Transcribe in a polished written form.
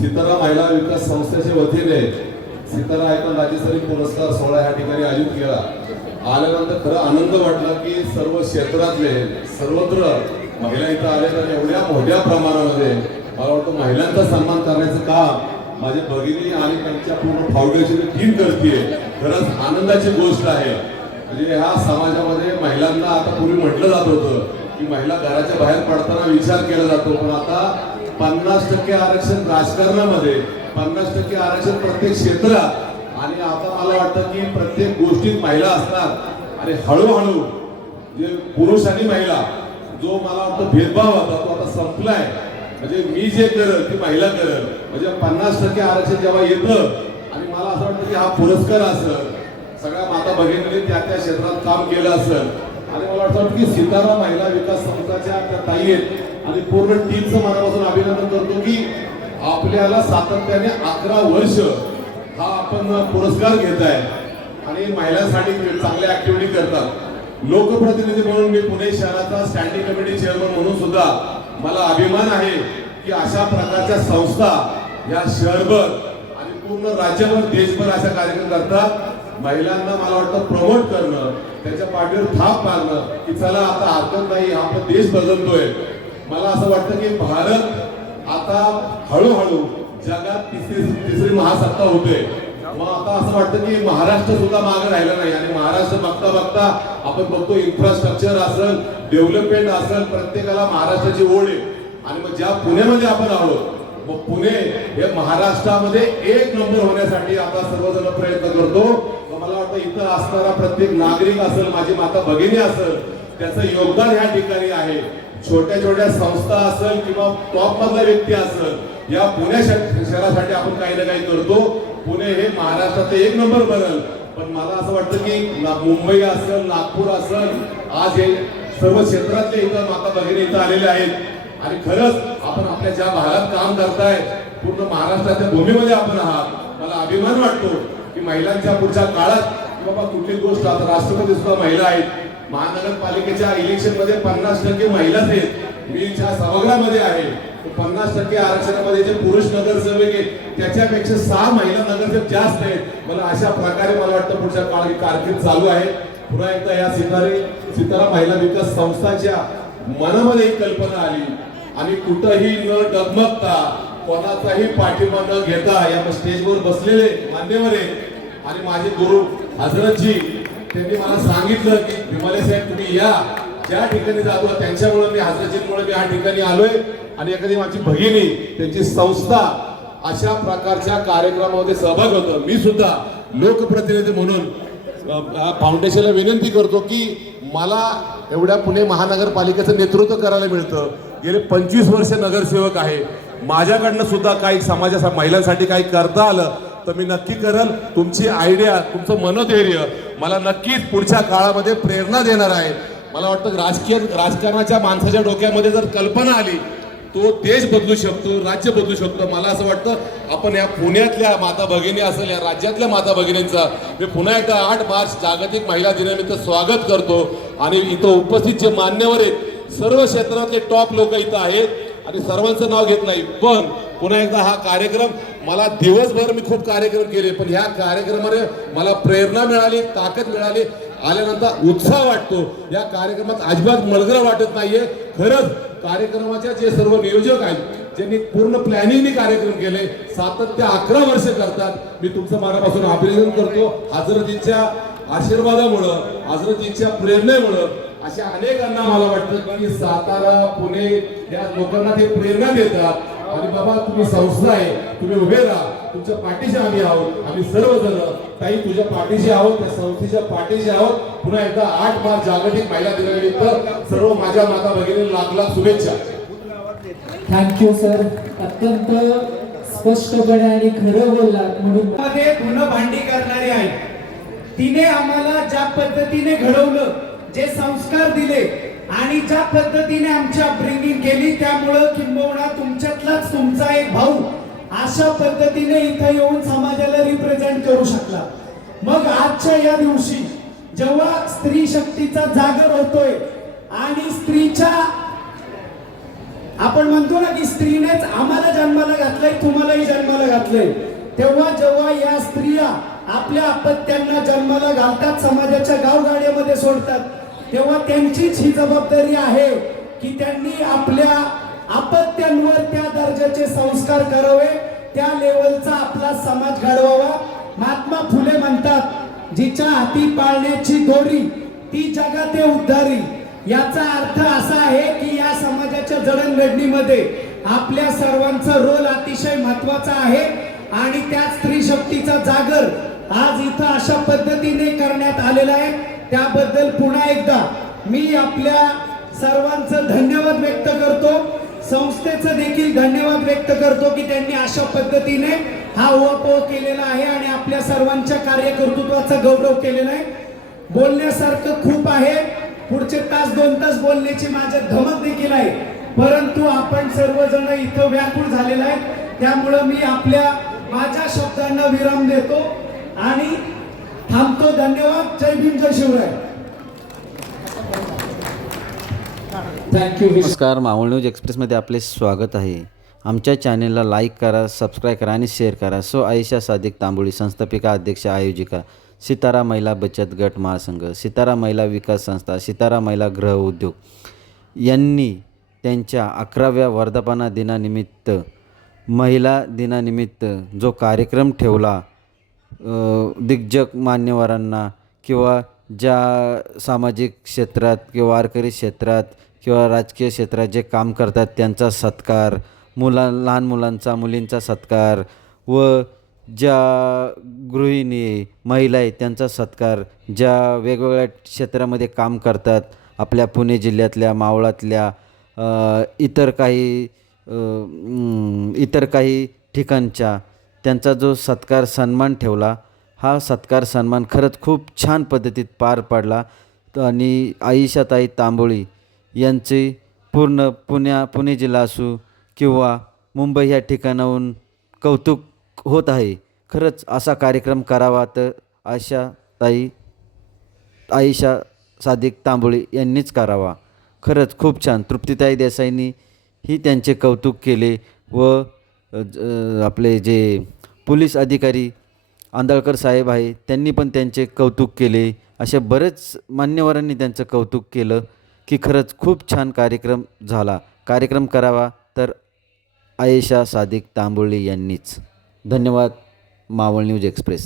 सीताराम महिला विकास संस्थेच्या वतीने सीताराम आयकॉन राज्यस्तरीय पुरस्कार सोहळा या ठिकाणी आयोजित केला। आल्यानंतर खरं आनंद वाटला की सर्व क्षेत्रातले सर्वत्र महिला इथं आल्या आणि एवढ्या मोठ्या प्रमाणामध्ये मला वाटतं महिलांचा सन्मान करण्याचं काम माझ्या भगिनी आणि त्यांच्या पूर्ण फाउंडेशन टीम करते। खरंच आनंदाची गोष्ट आहे। म्हणजे ह्या समाजामध्ये महिलांना आता पूर्वी म्हटलं जात होतं की महिला घराच्या बाहेर पडताना विचार केला जातो, पण आता 50% आरक्षण राजकारणामध्ये, 50% आरक्षण प्रत्येक क्षेत्रात, आणि आता मला वाटतं की प्रत्येक गोष्टीत महिला असतात। आणि हळूहळू जे पुरुष आणि महिला जो मला वाटतं भेदभाव होता तो आता संपलाय। म्हणजे मी जे करेल ती महिला करेल, म्हणजे 50% आरक्षण जेव्हा येतं आणि मला असं वाटतं की हा पुरस्कार असेल, सगळ्या माता भगिनींनी त्या त्या क्षेत्रात काम केलं असेल, आणि मला वाटतं की सीताराम महिला विकास संस्थाच्या त्या ताई आहेत आणि पूर्ण टीमचं मनापासून अभिनंदन करतो की आपल्याला सातत्याने 11 वर्ष हा आपण पुरस्कार घेत आहे आणि महिलांसाठी चांगल्या ऍक्टिव्हिटी करतात। लोकप्रतिनिधी म्हणून मी पुणे शहराचा स्टँडिंग कमिटी चेअरमन म्हणून सुद्धा मला अभिमान आहे की अशा प्रकारच्या संस्था या शहरभर आणि पूर्ण राज्यभर देशभर अशा कार्यक्रम करतात। महिलांना मला वाटतं प्रमोट करणं, त्याच्या पाठीवर थाप मारणं की चला आता हरकत नाही, आपला देश बदलतोय। मला असं वाटतं की भारत आता हळूहळू जगात तिसरी महासत्ता होते। मग आता असं वाटतं की महाराष्ट्र सुद्धा मागे राहिलं नाही, आणि महाराष्ट्र बघता बघता आपण बघतो इन्फ्रास्ट्रक्चर असेल, डेव्हलपमेंट असेल, प्रत्येकाला महाराष्ट्राची ओढ आहे। आणि मग ज्या पुण्यामध्ये आपण आहोत, मग पुणे हे महाराष्ट्रामध्ये 1 नंबर होण्यासाठी आता सर्वजण प्रयत्न करतो। मला वाटतं इथं असणारा प्रत्येक नागरिक असेल, माझी माता भगिनी असेल, त्याचं योगदान ह्या ठिकाणी आहे। छोट्या छोट्या संस्था असेल किंवा टॉप मधला व्यक्ती असेल, या पुणे शहरासाठी आपण काही ना काही करतो। पुणे हे महाराष्ट्रात 1 नंबर बनेल। पण मला असं वाटतं की मुंबई असेल, नागपूर असेल, आज हे सर्व क्षेत्रातले इथं माता भगिनी इथं आलेले आहेत। आणि खरंच आपण आपल्या ज्या भागात काम करताय, पूर्ण महाराष्ट्राच्या भूमीमध्ये आपण आहात। मला अभिमान वाटतो की महिलांच्या पुढच्या काळात बाबा कुठली गोष्ट, आता राष्ट्रपती सुद्धा महिला आहेत, महानगरपालिकेच्या इलेक्शन मध्ये 50% महिलाच आहेत। मी ज्या सभागृहामध्ये आहे 50% आरक्षणामध्ये जे पुरुष नगरसेवक आहेत त्याच्यापेक्षा 6 महिला नगरसेवक जास्त आहेत। मला अशा प्रकारे मला वाटतं पुढच्या काळात कारकीर्द चालू आहे। पुन्हा एकदा या सीताराम महिला विकास संस्थाच्या मनामध्ये ही कल्पना आली आणि कुठंही न डगमगता, कोणाचाही पाठिंबा न घेता या स्टेजवर बसलेले मान्यवर आहेत आणि माझे गुरु हजरतजी, त्यांनी मला सांगितलं की विमले साहेब तुम्ही या, ज्या ठिकाणी जातो त्यांच्यामुळे मी हजरतजींमुळे मी या ठिकाणी आलोय। आणि एखादी माझी भगिनी, त्यांची संस्था अशा प्रकारच्या कार्यक्रमामध्ये सहभाग होतो। मी सुद्धा लोकप्रतिनिधी म्हणून फाउंडेशनला विनंती करतो की मला एवढ्या पुणे महानगरपालिकेचं नेतृत्व करायला मिळतं। गेले 25 वर्ष नगरसेवक आहे। माझ्याकडनं सुद्धा काही समाजासाठी महिलांसाठी काही करता आलं तर मी नक्की करेल। तुमची आयडिया, तुमचं मनोधैर्य मला नक्कीच पुढच्या काळामध्ये प्रेरणा देणार आहे। मला वाटतं राजकारणाच्या माणसाच्या डोक्यामध्ये जर कल्पना आली तो देश बदलू शकतो, राज्य बदलू शकतो। मला असं वाटतं आपण या पुण्यातल्या माता भगिनी असेल, या राज्यातल्या माता भगिनींचा मी पुन्हा एकदा 8 मार्च जागतिक महिला दिनानिमित्त स्वागत करतो। आणि इथं उपस्थित जे मान्यवर आहेत, सर्व क्षेत्रातले टॉप लोक इथं आहेत आणि सर्वांचं नाव घेत नाही, पण पुन्हा एकदा हा कार्यक्रम, मला दिवसभर मी खूप कार्यक्रम केले, पण ह्या कार्यक्रमाने मला प्रेरणा मिळाली, ताकद मिळाली, आल्यानंतर उत्साह वाटतो। या कार्यक्रमात अजिबात मलगरं वाटत नाहीये। खरंच कार्यक्रमाच्या जे सर्व नियोजक आहेत, ज्यांनी पूर्ण प्लॅनिंगने कार्यक्रम केले, सातत्य 11 वर्ष करतात, मी तुमचं मनापासून अभिनंदन करतो। हजरतींच्या आशीर्वादामुळं, हजरतींच्या प्रेरणेमुळं अशा अनेकांना मला वाटतं की सातारा, पुणे या लोकांना ते प्रेरणा देतात। आणि बाबा तुम्ही संस्था आहे, तुम्ही उभे राहा, तुमच्या पाठीशी आम्ही आहोत, आम्ही सर्वजण ताई तुझ्या पाठीशी आहोत, त्या संस्थेच्या पाठीशी आहोत। पुन्हा एकदा 8 मार्च जागतिक महिला दिनानिमित्त सर्व माझ्या माता भगिनींना लाख लाख शुभेच्छा। थँक्यू सर, अत्यंत स्पष्टपणे आणि खरं बोललात म्हणून पुन्हा भांडी करणारी आहे। तिने आम्हाला ज्या पद्धतीने घडवलं, जे संस्कार दिले आणि ज्या पद्धतीने आमची अपब्रिंगिंग केली, त्यामुळं किंबहुना तुमच्यातलाच तुमचा एक भाऊ अशा पद्धतीने इथं येऊन समाजाला रिप्रेझेंट करू शकला। मग आजच्या या दिवशी जेव्हा स्त्री शक्तीचा जागर होतोय आणि स्त्रीच्या आपण म्हणतो ना की स्त्रीनेच आम्हाला जन्माला घातलंय, तुम्हालाही जन्माला घातलंय. तेव्हा जेव्हा या स्त्रिया आपल्या अपत्यांना जन्माला घालतात, समाजाच्या गावगाड्यामध्ये सोडतात, तेव्हा त्यांचीच ही जबाबदारी आहे की त्यांनी आपल्या अपत्यांवर त्या दर्जाचे संस्कार करावे, त्या लेवलचा आपला समाज घडवावा. महात्मा फुले म्हणतात, जिच्या हाती पाळण्याची दोरी ती जगाते उद्धारी. याचा अर्थ असा आहे की या समाजाच्या जडणघडणीमध्ये आपल्या सर्वांचा रोल अतिशय महत्वाचा आहे आणि त्या स्त्री शक्तीचा जागर आज इथं अशा पद्धतीने करण्यात आलेला आहे. त्याबद्दल पुन्हा एकदा मी आपल्या सर्वांचं धन्यवाद व्यक्त करतो, संस्थेचं देखील धन्यवाद व्यक्त करतो की त्यांनी अशा पद्धतीने हा उहापोह केलेला आहे आणि आपल्या सर्वांच्या कार्यकर्तृत्वाचा गौरव केलेला आहे. बोलण्यासारखं खूप आहे, पुढचे तास 2 तास बोलण्याची माझ्या धमक देखील आहे, परंतु आपण सर्वजण इथं व्याकुळ झालेला आहे. त्यामुळं मी माझ्या शब्दांना विराम देतो आणि थांबतो. धन्यवाद. जय भीम, जय शिवराय. थँक्यू. नमस्कार, मावळ न्यूज एक्सप्रेसमध्ये आपले स्वागत आहे. आमच्या चॅनेलला लाईक करा, सबस्क्राईब करा आणि शेअर करा. सो आयशा सादिक तांबोळी, संस्थापिका, अध्यक्ष, आयोजिका, सितारा महिला बचत गट महासंघ, सितारा महिला विकास संस्था, सितारा महिला गृह उद्योग यांनी त्यांच्या 11व्या वर्धापना दिनानिमित्त, महिला दिनानिमित्त जो कार्यक्रम ठेवला, दिग्गज मान्यवरांना किंवा ज्या सामाजिक क्षेत्रात किंवा वारकरी क्षेत्रात किंवा राजकीय क्षेत्रात जे काम करतात त्यांचा सत्कार, लहान मुलांचा, मुलींचा सत्कार व ज्या गृहिणी महिला आहेत त्यांचा सत्कार, ज्या वेगवेगळ्या क्षेत्रामध्ये काम करतात आपल्या पुणे जिल्ह्यातल्या, मावळातल्या, इतर काही ठिकाणच्या, त्यांचा जो सत्कार सन्मान ठेवला, हा सत्कार सन्मान खरंच खूप छान पद्धतीत पार पाडला. आणि आयशाताई तांबोळी यांचे पूर्ण पुणे जिल्हा असो किंवा मुंबई ह्या ठिकाणाहून कौतुक होत आहे. खरंच असा कार्यक्रम करावा तर आयशा सादिक तांबोळी यांनीच करावा. खरंच खूप छान. तृप्तीताई देसाईंनी ही त्यांचे कौतुक केले व आपले जे पोलीस अधिकारी आंदळकर साहेब आहे त्यांनी पण त्यांचे कौतुक केले. अशा बरेच मान्यवरांनी त्यांचं कौतुक केलं की खरंच खूप छान कार्यक्रम झाला. कार्यक्रम करावा तर आयशा सादिक तांबोळी यांनीच. धन्यवाद. Maval news express.